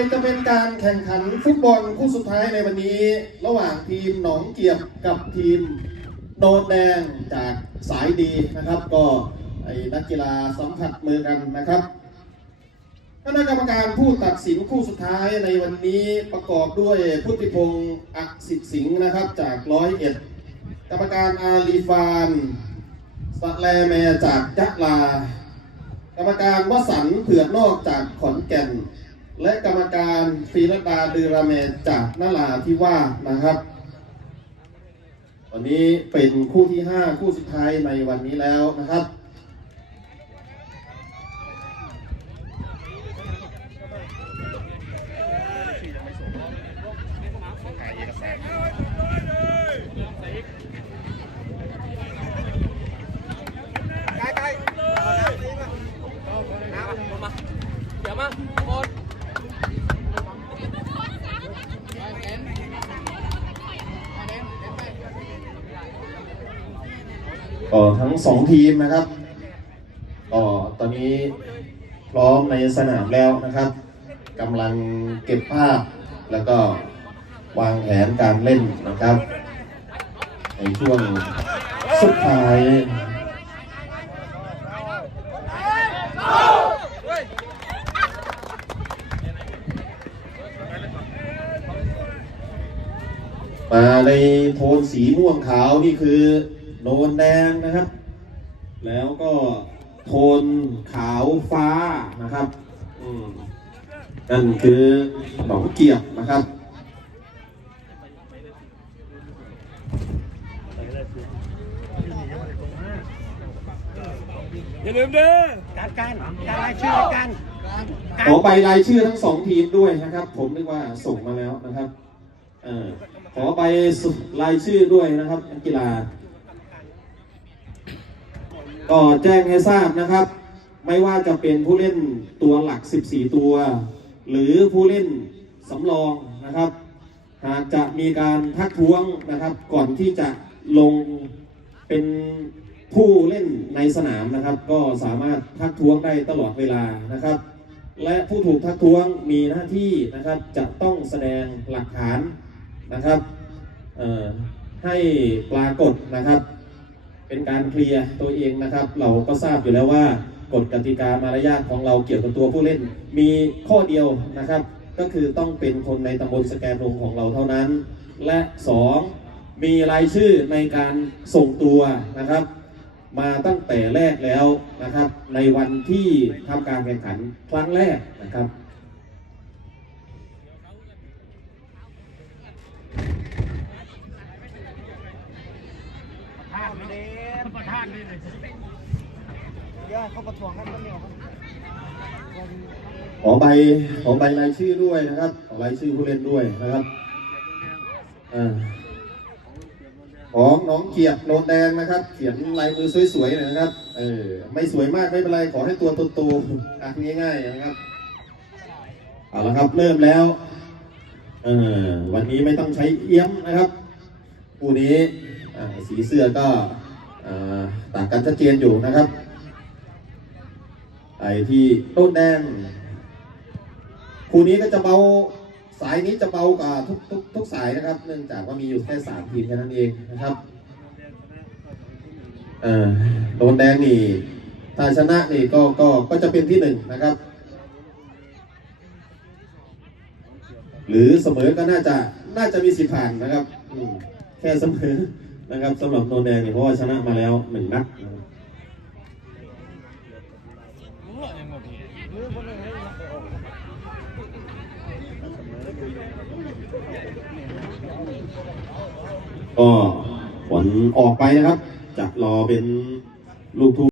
ต่อไปจะเป็นการแข่งขันฟุตบอลคู่สุดท้ายในวันนี้ ระหว่างทีมหนองเกียบกับทีมโนนแดงจากสายดีนะครับ ก็ไอ้นักกีฬาสัมผัสมือกันนะครับคณะกรรมการผู้ตัดสินคู่สุดท้ายในวันนี้ประกอบด้วยพุทธิพงศ์อักษิตสิงห์นะครับจากร้อยเอ็ดกรรมการอาลีฟานสแลแมจากยะลา กรรมการวสันเผือกนอกจากขอนแก่น และกรรมการฟีรดาดือราเมจากนาราที่ว่าสนะครับ วันนี้เป็นคู่ที่ 5 คู่สุดท้ายในวันนี้แล้วนะครับเดี๋ยวมาหมด ก็ทั้งสองทีมนะครับก็ตอนนี้พร้อมในสนามแล้วนะครับกำลังเก็บภาพแล้วก็วางแผนการเล่นนะครับ ในช่วงสุดท้ายมาในโทนสีม่วงขาวนี่คือ โนนแดงนะครับ แล้วก็โทนขาวฟ้านะครับอืมนั่นคือหนองเกียบนะครับอย่าลืมเด้อการการการรายชื่อการขอใบรายชื่อทั้งสองทีมด้วยนะครับ ผมนึกว่าส่งมาแล้วนะครับเออขอใบสุรายชื่อด้วยนะครับนักกีฬา ก็แจ้งให้ทราบนะครับ ไม่ว่าจะเป็นผู้เล่นตัวหลัก 14 ตัว หรือผู้เล่นสำรองนะครับ หากจะมีการทักท้วงนะครับ ก่อนที่จะลงเป็นผู้เล่นในสนามนะครับ ก็สามารถทักท้วงได้ตลอดเวลานะครับ และผู้ถูกทักท้วงมีหน้าที่นะครับจะต้องแสดงหลักฐานนะครับให้ปรากฏนะครับ เป็นการเคลียร์ตัวเองนะครับ เราก็ทราบอยู่แล้วว่ากฎกติกามารยาทของเราเกี่ยวกับตัวผู้เล่น มีข้อเดียวนะครับ ก็คือต้องเป็นคนในตำบลสแกนลงของเราเท่านั้น และสองมีรายชื่อในการส่งตัวนะครับ มาตั้งแต่แรกแล้วนะครับ ในวันที่ทำการแข่งขันครั้งแรกนะครับ ท่านเด้ประธานนี่เลยเดี๋ยวเขาประท้วงกันแล้วเนี่ยขอใบขอใบรายชื่อด้วยนะครับขอรายชื่อผู้เล่นด้วยนะครับอ่าของน้องเกียบโนนแดงนะครับเขียนลายมือสวยๆหน่อยนะครับ เออไม่สวยมากไม่เป็นไรขอให้ตัวโตๆอ่านง่ายๆนะครับเอาละครับเริ่มแล้วเออวันนี้ไม่ต้องใช้เอี้ยมนะครับคู่นี้สีเสื้อก็ ต่างกันชัดเจนอยู่นะครับ ไอ้ที่ต้นแดงคู่นี้ก็จะเบาสายนี้จะเบากว่าทุกทุกทุกสายนะครับ เนื่องจากว่ามีอยู่แค่สามทีมแค่นั้นเองนะครับเออโดนแดงนี่ถ้าชนะนี่ก็ก็ก็จะเป็นที่หนึ่งนะครับ หรือเสมอก็น่าจะน่าจะมีสิทธิ์ผ่านนะครับแค่เสมอ นะครับสำหรับโนนแดงนี่เพราะว่าชนะมาแล้วหนึ่งนัดนะครับมือนนักก็ผลออกไปนะครับจะรอเป็นลูกทุ่ง